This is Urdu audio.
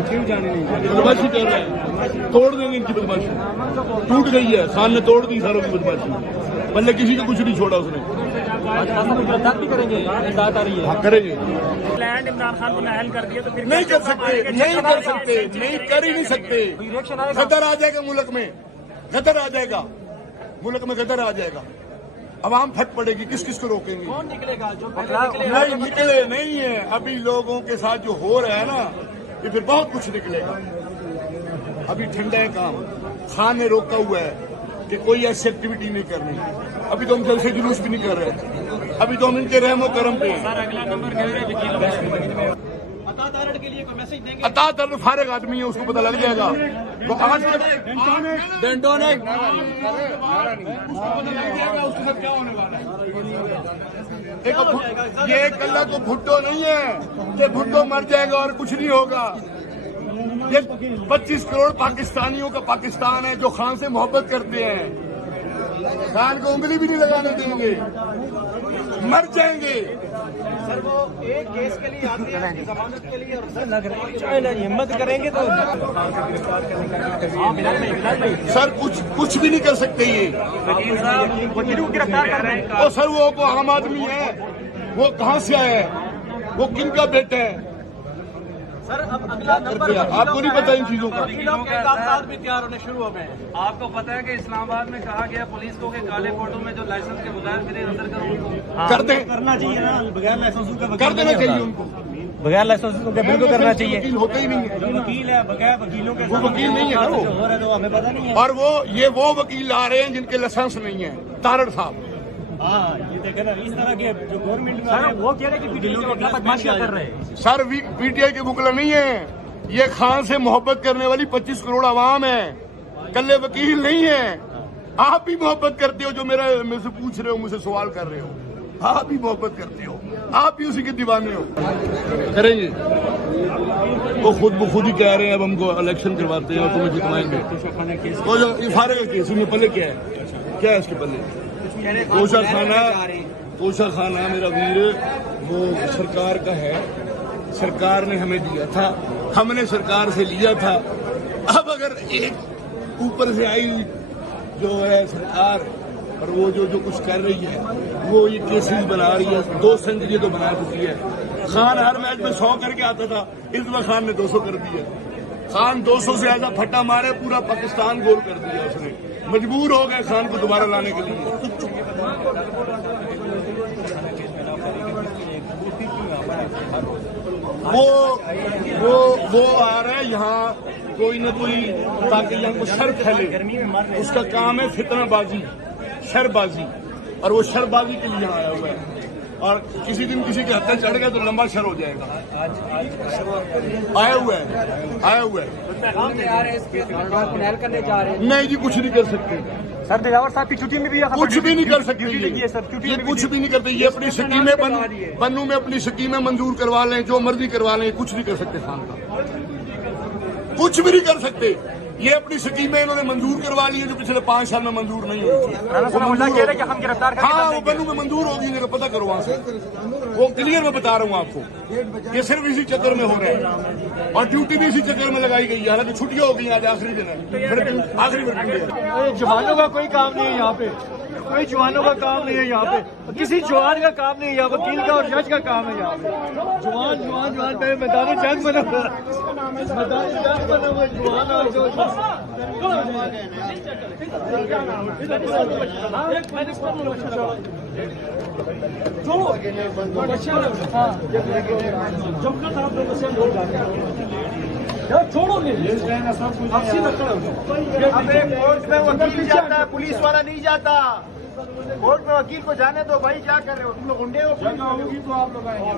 بدماشی کر رہے ہیں، توڑ دیں گے ان کی بدماشی، ٹوٹ گئی ہے، خان نے توڑ دی ساروں کی بدماشی، بلکہ کسی کو کچھ نہیں چھوڑا اس نے۔ کریں گے، لینڈ عمران خان کو نااہل کر دیا تو پھر نہیں کر سکتے، نہیں کر سکتے، نہیں کر ہی نہیں سکتے۔ غدر آ جائے گا ملک میں، غدر آ جائے گا ملک میں، غدر آ جائے گا، عوام پھٹ پڑے گی، کس کس کو روکیں گے؟ کون نکلے گا؟ جو نہیں نکلے نہیں ہے، ابھی لوگوں کے ساتھ جو ہو رہا ہے نا، یہ پھر بہت کچھ نکلے گا۔ ابھی ٹھنڈا ہے کام، خان نے روکا ہوا ہے کہ کوئی ایسی ایکٹیویٹی نہیں کرنی، ابھی تو ہم جلسے جلوس بھی نہیں کر رہے، ابھی تو ہم ان کے رحم و کرم پہ ہیں۔ اگلا نمبر کے لیے کوئی میسج دیں گے؟ عطا تر فارغ آدمی ہے، اس کو پتہ لگ جائے گا۔ تو آج ڈینٹو نے اس کو پتہ لگ جائے گا اس کے ساتھ کیا ہونے والا ہے۔ یہ کلّا کو بھٹو نہیں ہے کہ بھٹو مر جائے گا اور کچھ نہیں ہوگا۔ یہ 25 کروڑ پاکستانیوں کا پاکستان ہے جو خان سے محبت کرتے ہیں، خان کو انگلی بھی نہیں لگانے دیں گے، مر جائیں گے۔ سر وہ ایک کیس کے لیے آتے ہیں ضمانت کے لیے، اور ہمت کریں گے تو سر کچھ بھی نہیں کر سکتے یہ۔ وکیل کو گرفتار کر رہے ہیں۔ اور سر وہ عام آدمی ہے، وہ کہاں سے آیا ہے، وہ کن کا بیٹا ہے؟ سر اب اگلا نمبر آپ کو نہیں پتا ان چیزوں کا؟ وکیلوں کے کاغذات بھی تیار ہونے شروع ہو گئے ہیں۔ آپ کو پتا ہے کہ اسلام آباد میں کہا گیا پولیس کو کہ کالے فوٹو میں جو لائسنس کے بغیر پھر اندر کرو، کر دیں، کرنا چاہیے نا، بغیر لائسنس کا کر دینا چاہیے ان کو، بغیر لائسنس کا بالکل کرنا چاہیے۔ وکیل ہوتے ہی نہیں ہے، وکیل ہے، بغیر وکیلوں کے وہ وکیل نہیں ہے نا وہ۔ ہو رہا ہے تو ہمیں پتہ نہیں ہے۔ اور وہ وکیل آ رہے ہیں جن کے لائسنس نہیں ہیں، تارڑ صاحب۔ ہاں یہ دیکھیں نا، اس طرح کے جو گورنمنٹ میں وہ کہہ رہے ہیں کہ وکیلوں کے بدماشیاں کر رہے ہیں۔ سر پی ٹی آئی کے بکلا نہیں ہے، یہ خان سے محبت کرنے والی 25 کروڑ عوام ہے، کلے وکیل نہیں ہیں۔ آپ بھی محبت کرتے ہو جو میرے سے پوچھ رہے ہو، مجھ سے سوال کر رہے ہو، آپ بھی محبت کرتے ہو، آپ بھی اسی کے دیوانے ہو۔ کریں گے، وہ خود بخود ہی کہہ رہے ہیں اب ہم کو الیکشن کرواتے ہیں اور تمہیں جتوائیں گے۔ وہ جو یہ فارغ کا کیس میں پلے کیا ہے، کیا ہے اس کے پلے؟ کوشا خانہ میرا ویر وہ سرکار کا ہے، سرکار نے ہمیں دیا تھا، ہم نے سرکار سے لیا تھا۔ اب اگر ایک اوپر سے آئی جو ہے سرکار اور وہ جو کچھ کر رہی ہے، وہ یہ کیسز بنا رہی ہے، 2 سینچری تو بنا چکی ہے۔ خان ہر میچ میں 100 کر کے آتا تھا، اس بار خان نے 200 کر دیا۔ خان 200 سے زیادہ پھٹا مارے، پورا پاکستان گول کر دیا اس نے، مجبور ہو گئے خان کو دوبارہ لانے کے لیے۔ وہ آ رہا ہے یہاں کوئی نہ کوئی تاکہ یہاں کو شر پھیلے، اس کا کام ہے فتنہ بازی، شر بازی، اور وہ شر بازی کے لیے آیا ہوا ہے، اور کسی دن کسی کے ہتھے چڑھ گئے تو لمبا شر ہو جائے گا۔ آیا ہوا ہے نہیں جی، کچھ نہیں کر سکتے سر دلاور صاحب کی چھٹی میں بھی کچھ بھی نہیں کر سکتے، یہ کچھ بھی نہیں کرتے، یہ اپنی سکیمیں بنو میں اپنی سکیمیں منظور کروا لیں، جو مرضی کروا لیں، کچھ نہیں کر سکتے خان کا، کچھ بھی نہیں کر سکتے۔ یہ اپنی سکیمیں انہوں نے منظور کروا لی ہیں جو پچھلے 5 سال میں منظور نہیں ہوئی۔ ہاں وہ بنو میں منظور ہوگی، میرا پتہ کرو وہاں سے، وہ کلیئر میں بتا رہا ہوں آپ کو، یہ صرف اسی چکر میں ہو رہا ہے، اور ڈیوٹی بھی اسی چکر میں لگائی گئی ہے، حالانکہ چھٹیاں ہو گئی، آج آخری دن ہے، آخری ورکنگ ہے۔ جوانوں کا کوئی کام نہیں ہے یہاں پہ، کوئی جوانوں کا کام نہیں ہے یہاں پہ، کسی جوان کا کام نہیں ہے، وکیل کا اور جج کا کام ہے یہاں پہ۔ جوان پہ میدان جنگ بنا ہوا ہے، میدان جنگ بنا ہوا ہے، جوان اور جو چھوڑو کورٹ میں وکیل جاتا ہے، پولیس والا نہیں جاتا، کورٹ میں وکیل کو جانے دو بھائی، کیا کر رہے ہو تم لوگ؟ گنڈے ہو، تو آپ لوگ آئیں گے۔